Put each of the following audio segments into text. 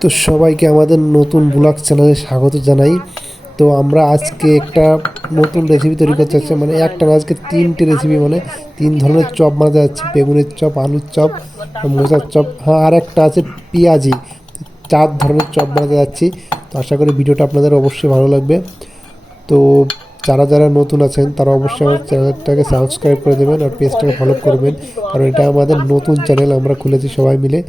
তো সবাইকে আমাদের নতুন ব্লগ চ্যানেলে স্বাগত জানাই। তো আমরা আজকে একটা নতুন রেসিপি তৈরি করতে যাচ্ছি, মানে একটা না, আজকে তিনটে রেসিপি, মানে তিন ধরনের চপ বানাতে যাচ্ছি: বেগুনের চপ, আলুর চপ, মোচার চপ, হ্যাঁ আর একটা আছে পেঁয়াজি। চার ধরনের চপ বানাতে যাচ্ছি। তো আশা করি ভিডিওটা আপনাদের অবশ্যই ভালো লাগবে। তো যারা যারা নতুন আছেন তারা অবশ্যই আমার চ্যানেলটাকে সাবস্ক্রাইব করে দেবেন আর পেজটাকে ফলো করবেন, কারণ এটা আমাদের নতুন চ্যানেল, আমরা খুলেছি সবাই মিলে।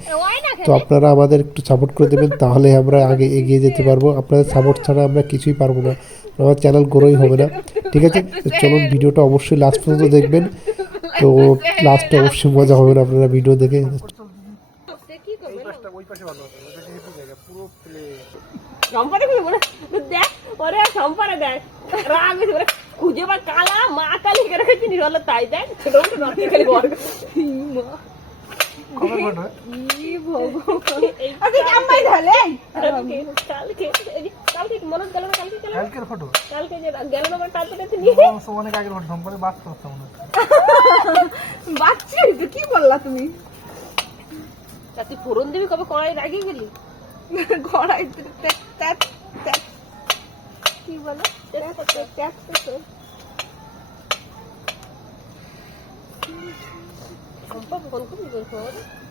তো আপনারা আমাদের একটু সাপোর্ট করে দেবেন, তাহলে আমরা আগে এগিয়ে যেতে পারবো। আপনাদের সাপোর্ট ছাড়া আমরা কিছুই পারবো না, আমার চ্যানেল গ্রোই হবে না। ঠিক আছে, তো চলুন ভিডিওটা অবশ্যই লাস্ট পর্যন্ত দেখবেন। তো লাস্টে অবশ্যই মজা হবে না আপনারা ভিডিও দেখে। খুঁজে বা কালা মা কালি রেখেছি নিরল তাই দেখ কি বললা তুমি? তুই ফোড়ন দিবি কবে? কড়াই রাগিয়ে গেলি? কড়াই কি বলো?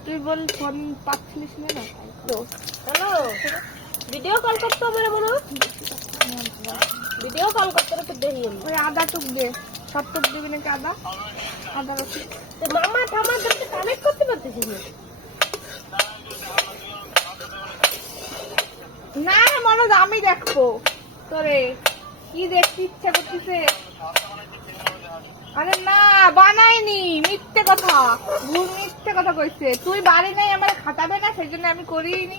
তুই বল ফোন পাচ্ছিলিস না? হ্যালো, ভিডিও কল করতো আমার মনে হয়। ভিডিও কল করতে তো দেরি হলো। ওই আদা টুক দিয়ে সব টুক দিবি নাকি? আদা রসুন মামা ঠামার সাথে কানেক্ট করতে পারতেছিস না? না মনোজ, আমি দেখবো তোরে কি দেখতে ইচ্ছা করতেছে। আরে না, বানাইনি, মিথ্যে কথা, ভুল মিথ্যে কথা কইছে। তুই বাড়ি নাই, আমার খাটাবে না, সেই জন্য আমি করিনি।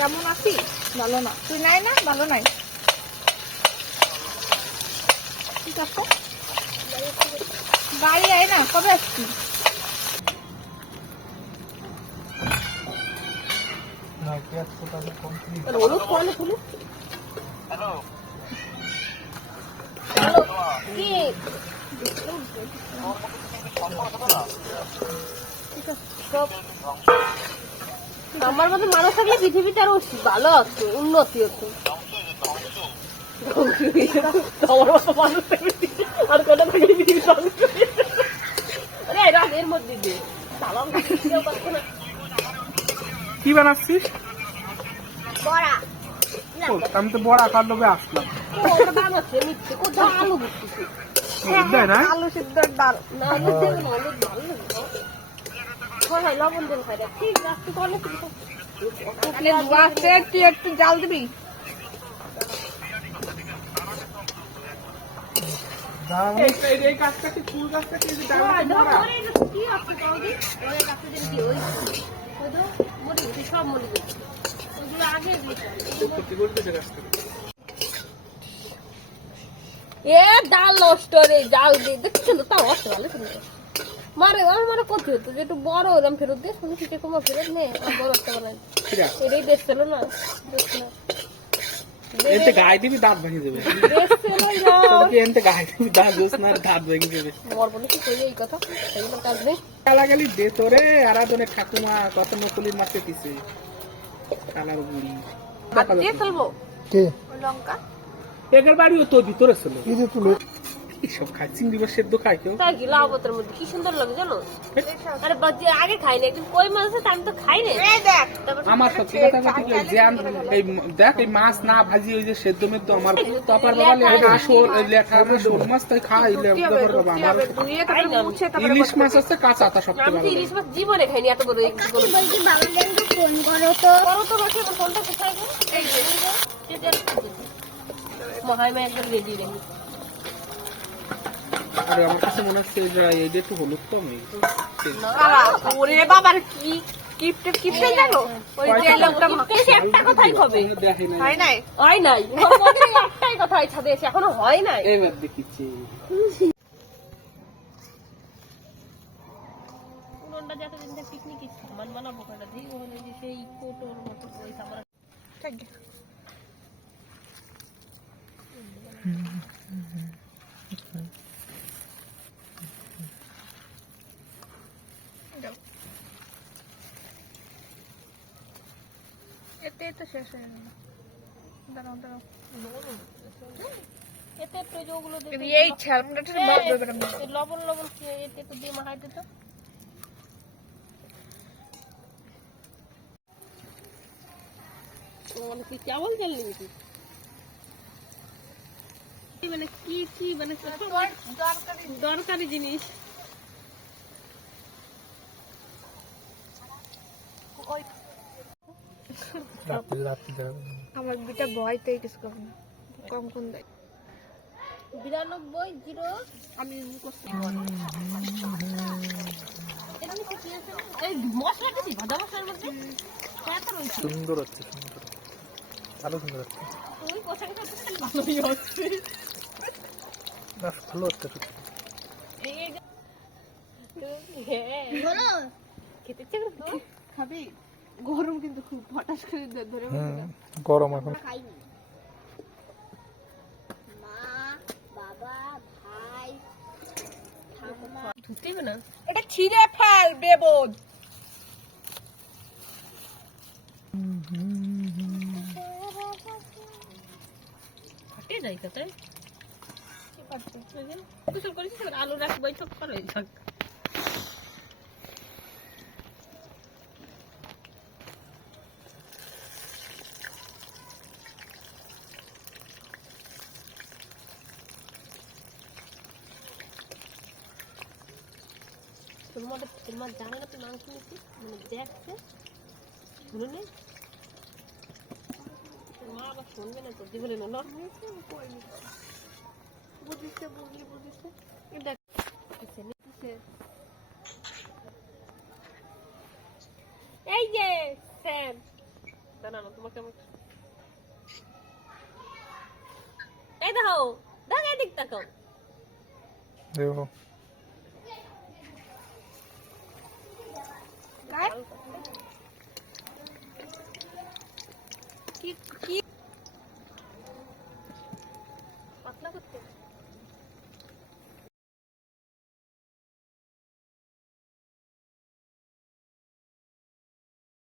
কেমন আছিস? ভালো না। তুই নাই না? ভালো নাই। ঠিক আছে, বাড়ি আয় না। কবে আসছি? আমার মতো মানুষ থাকলে পৃথিবীতে আরো ভালো হতো, উন্নতি হতো। কি বানাচ্ছিস? বড়া। আমি তো বড়া খাওয়ার লোভে আসলাম। আলু আলু সিদ্ধ ডাল লবণ দিন খাই ঠিক আছে। তুই একটু জাল দিবি। এই গাছটা কি ফুল গাছটা কি? সব মরে গেছে আগে এ ডাল নষ্ট রে, জাল দিয়ে দেখছিল তাও অষ্ট ভালো ছিল। মারে আমার কত হতো যে একটু বড় হলাম ফেরত দিয়ে শুনে ঠিক তোমার ফেরত নে বড় একটা বানাই এটাই বেশ ছিল না। এতে গায়ে দিবি দাঁত ভেঙে যাবে। এতে গায়ে দিবি দাঁত জোস না, দাঁত ভেঙে যাবে। বর বলে কি কই এই কথা, এইগুলো কাজ নেই। গালাগালি দে তোরে। আরাধনে ঠাকুমা কত নকলির মাছে দিছে কালার বুড়ি। হাত দিয়ে ফেলবো কে লঙ্কা? এগার বাড়িও তোর ভিতরে ছিল। এই যে তুমি সব খাই চিংড়ি মাছ সেদ্ধ খাই কেউ। তাই কি লাবতের মধ্যে কি সুন্দর লাগে জানো? আরে বাচ্চা আগে খাই না, একদিন কই মাছ আছে আমি তো খাই না। আমার সত্যি কথা বলতে কি, জ্যাম এই দেখ এই মাছ না ভাজি ওই যে সেদ্ধ মেদ্ধ আমার তপার বাবা লেখা শোল লেখা আছে শোল মাছ তাই খাই লেখার বাবা আমার। ইলিশ মাছ আছে কাঁচা তা সবচেয়ে ভালো। ইলিশ মাছ জীবনে খাইনি এত বড়। ফোনটা কোথায় গো? এই যে মহাইমা একদম রেডি রেডি। আরে আমার কাছে মনে হচ্ছে যে এইটা একটু হলুদ কম। ওরে বাবার কি কিপটে কিপটে জানো? ওই যে লোকটা মাকে একটা কথাই হবে। হয় নাই হয় নাই ওর মধ্যে একটাই কথা ছাদে এসে এখনো হয় নাই। এবার দেখিছি আমরা যে এতদিন থেকে পিকনিক সামান বানাবো কেন দিই ওখানে যে সেই কোটোর মতো ওই সামান ঠিক এতে তো শেষ হয়ে গেল। দাঁড়াও দাঁড়াও, এতে তো যেগুলো এই ছালমুন্ডাটা বাদ দেবে না। লবণ লবণ এতে তো দিয়ে মাখাই দিত কি চাवल জল নিবি মানে কি কি মানে দরকারি জিনিস আমার বিটা ভয়তেই কিছু করবে না, কম কোন দেয় 92 0 আমি মুখস্থ এই মশলা দিছি ভাজা মশলার মধ্যে কত রয়েছে সুন্দর হচ্ছে, সুন্দর, ভালো সুন্দর হচ্ছে, তুই পোশাক করতে ভালোই হচ্ছে বেশ ভালো হচ্ছে। এই বলো খেতে ইচ্ছে করে তো খাবি? গরম কিন্তু খুব হঠাৎ করে ধরে গরম এখন। খাইনি মা বাবা ভাই ঠাম্মা ধুতে হবে না এটা ছিঁড়ে ফেল বেবোধ। ফাটে যায় তাতে কি ফাটছে কুশল করেছিস আলু রাখ বৈঠক করে থাক তোমার জানে না তুই মাংস নিচ্ছি মানে দেখছে শুনে নে মা আবার শুনবে না তো জীবনে নর হয়েছে বুঝিছে বুঝলি বুঝিছে দেখ নিতেছে এই যে স্যাম দাঁড়া না তোমাকে আমি এই দেখো দেখ এদিক তাকাও দেখো কি কি পাতলা করতে